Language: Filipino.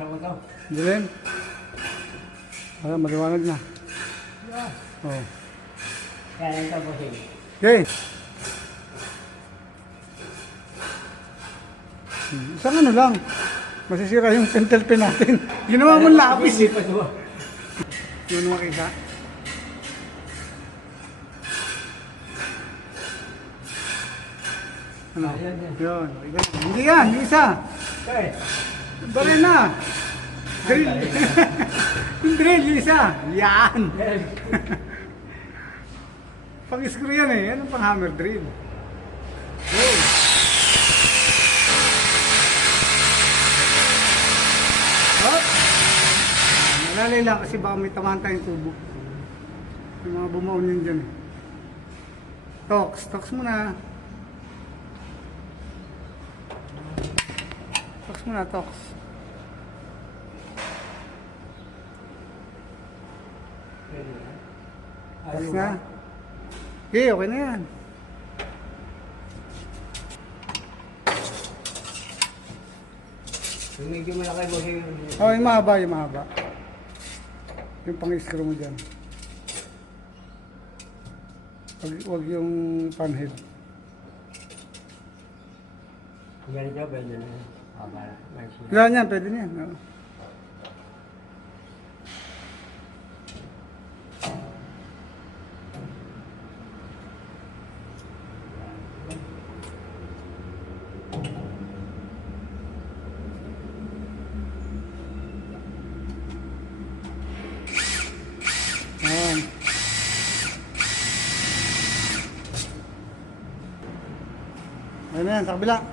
Saan ko to? Dilim. Maliwanag na. Oh. Kaya lang ito, bossing. Okay. Isang ano lang. Masisira yung pentel pen natin. Ginawa mo lapis. Hindi pa ito. Yun mo makita. Ano? Ayan, yan. Yun. Hindi yan. Yung isa. Okay. Bari na. Drill. Yung drill, yung isa. Yan. Pang-screw yan eh. Yan ang pang-hammer drill. Yun. Hop. Nalalay lang kasi baka may tamaan tayong tubo. May mga bumaon yun dyan eh. Tox. Tox muna. Tox muna, tox. Tox na. Okay, okay na yan. Yung medyo malaki, bossing. Oh, yung mahaba, yung mahaba. Yung pang-screw mo dyan. Wag yung panhead. Ganito, pwede na. Yan yan, pwede na yan. Oo. Ayan. Ayan na yan, sa kabila.